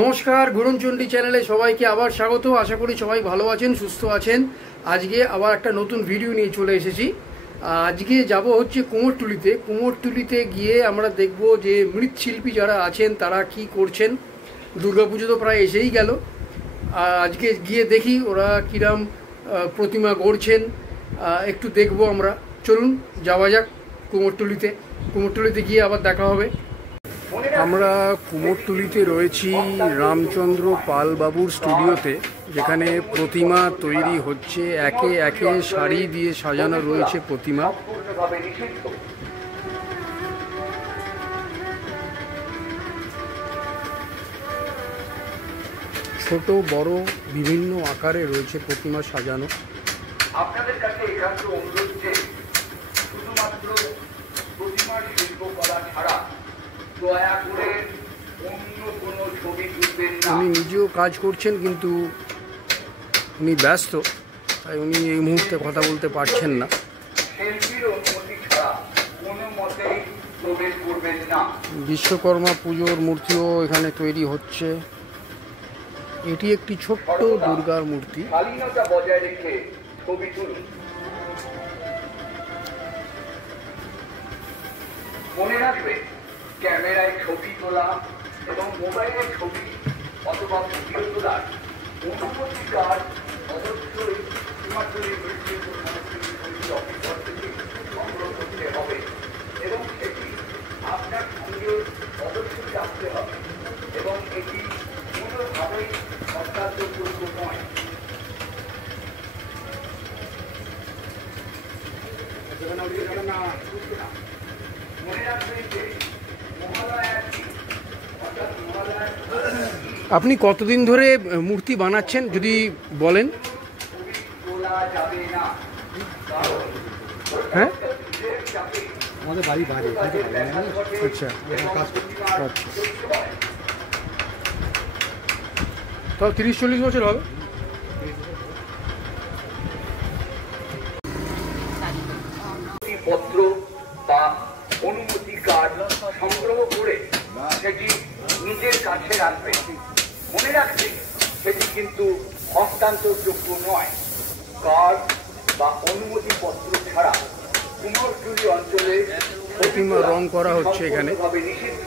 নমস্কার, গুরুনচণ্ডী চ্যানেলে সবাইকে আবার স্বাগত। আশা করি সবাই ভালো আছেন, সুস্থ আছেন। আজকে আবার একটা নতুন ভিডিও নিয়ে চলে এসেছি। আজকে যাব হচ্ছে কুমোরটুলিতে। কুমোরটুলিতে গিয়ে আমরা দেখব যে মৃৎশিল্পী যারা আছেন তারা কি করছেন। দুর্গাপুজো তো প্রায় এসেই গেল। আজকে গিয়ে দেখি ওরা কিরম প্রতিমা গড়ছেন, একটু দেখবো আমরা। চলুন যাওয়া যাক কুমোরটুলিতে। কুমোরটুলিতে গিয়ে আবার দেখা হবে। আমরা কুমোরটুলিতে রয়েছি রামচন্দ্র পাল বাবুর স্টুডিওতে, যেখানে প্রতিমা তৈরি হচ্ছে। একে একে শাড়ি দিয়ে সাজানো রয়েছে প্রতিমা। ছোট বড় বিভিন্ন আকারে রয়েছে প্রতিমা সাজানো। আপনাদের কাছে একান্ত অনুরোধ যে শুধুমাত্র প্রতিমার শিল্পকলা ছাড়া দয়া করে অন্য কোনো ছবি তুলবেন না। উনি নিজেও কাজ করছেন, কিন্তু উনি ব্যস্ত, তাই উনি এই মুহূর্তে কথা বলতে পারছেন না। শিল্পীর অনুমতি ছাড়া কোনো মতেই প্রবেশ করবেন না। বিশ্বকর্মা পুজোর মূর্তিও এখানে তৈরি হচ্ছে। এটি একটি ছোট্ট দুর্গার মূর্তি। শালীনতা বজায় রেখে ছবি তুলুন। মনে রাখবে, ক্যামেরায় ছবি তোলা এবং মোবাইলের ছবি অথবা ভিডিও তোলার অনুমতি কার্ড অবশ্যই হিমাচলের মৃৎশিল্প সংস্কৃতি সমিতি অফিসার থেকে সংগ্রহ করতে হবে এবং সেটি আপনার সঙ্গে অবশ্যই রাখতে হবে এবং এটি কোনোভাবেই হস্তান্তরযোগ্য নয়। মনে রাখবেন যে মহালয়াটি অর্থাৎ মহালয়ার আপনি কতদিন ধরে মূর্তি বানাচ্ছেন যদি বলেন? তোলা যাবে না। হ্যাঁ, আমাদের বাড়ি বাইরে। আচ্ছা আচ্ছা, তাও 30-40 বছর হবে। পত্র বা অনুমতি কার্ড সংগ্রহ করে সেটি নিজের কাছে রাখবে। মনে রাখবে, সেটি কিন্তু হস্তান্তরযোগ্য নয়। কার্ড বা অনুমতি পত্র ছাড়া কুমোরটুলি অঞ্চলে প্রতিমা রং করা হচ্ছে এখানে। সম্পূর্ণভাবে নিষিদ্ধ।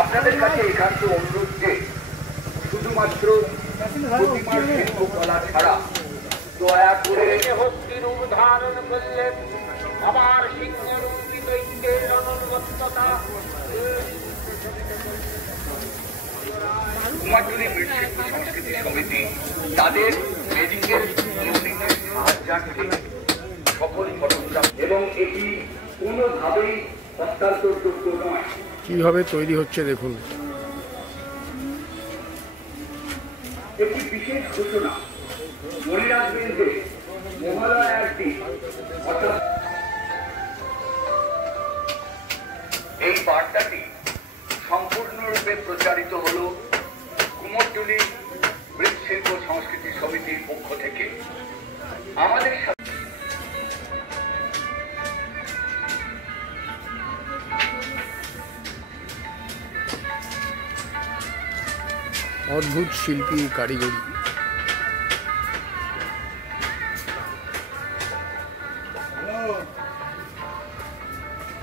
আপনাদের কাছে একান্ত অনুরোধ যে শুধুমাত্র প্রতিমার শিল্পকলা ছাড়া দয়া করে ভক্তির রূপ ধারণ করলেন আবার সিংহরূপী দৈত্যের অনন্যতা। কুমারটুলি মৃৎশিল্প সংস্কৃতি সমিতি তাদের মেডিকেল ইউনিটের সাহায্যার্থে সকল ফটোগ্রাফ এবং এটি কোনোভাবেই হস্তান্তরযোগ্য নয়। কিভাবে তৈরি হচ্ছে দেখুন। একটি বিশেষ ঘোষণা। মনে রাখবেন যে মহালয়ার দিন অর্থাৎ এই বার্তাটি সম্পূর্ণরূপে প্রচারিত হল কুমোরটুলি মৃৎশিল্প সংস্কৃতি সমিতির পক্ষ থেকে। আমাদের অদ্ভুত শিল্পী কারিগরি।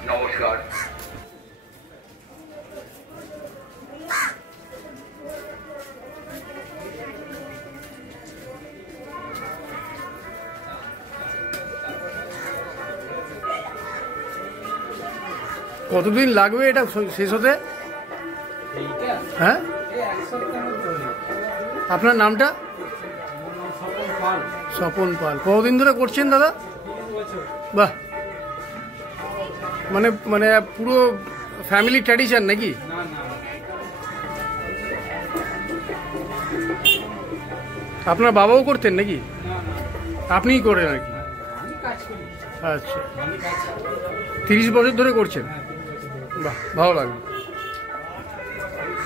নমস্কার। কতদিন লাগবে এটা শেষ হতে? হ্যাঁ, আপনার নামটা? স্বপন পাল। কতদিন ধরে করছেন দাদা? বাহ, মানে মানে পুরো ফ্যামিলি ট্র্যাডিশন নাকি? আপনার বাবাও করতেন নাকি? আপনিই করেন নাকি? আচ্ছা, 30 বছর ধরে করছেন। বাহ, ভালো লাগলো।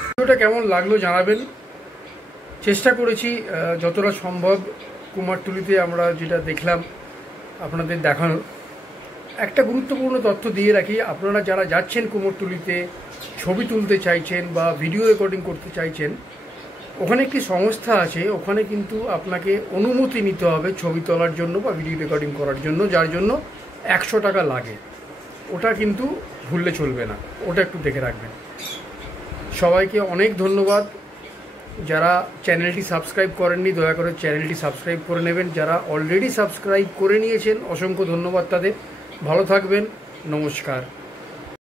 ভিডিওটা কেমন লাগলো জানাবেন। চেষ্টা করেছি যতটা সম্ভব কুমারটুলিতে আমরা যেটা দেখলাম আপনাদের দেখানো, একটা গুরুত্বপূর্ণ তথ্য দিয়ে রাখি। আপনারা যারা যাচ্ছেন কুমারটুলিতে ছবি তুলতে চাইছেন বা ভিডিও রেকর্ডিং করতে চাইছেন, ওখানে একটি সংস্থা আছে, ওখানে কিন্তু আপনাকে অনুমতি নিতে হবে ছবি তোলার জন্য বা ভিডিও রেকর্ডিং করার জন্য, যার জন্য 100 টাকা লাগে। ওটা কিন্তু ভুললে চলবে না, ওটা একটু দেখে রাখবেন। সবাইকে অনেক ধন্যবাদ। যারা চ্যানেলটি সাবস্ক্রাইব করেননি দয়া করে চ্যানেলটি সাবস্ক্রাইব করে নেবেন। যারা অলরেডি সাবস্ক্রাইব করে নিয়েছেন অসংখ্য ধন্যবাদ তাদের। ভালো থাকবেন, নমস্কার।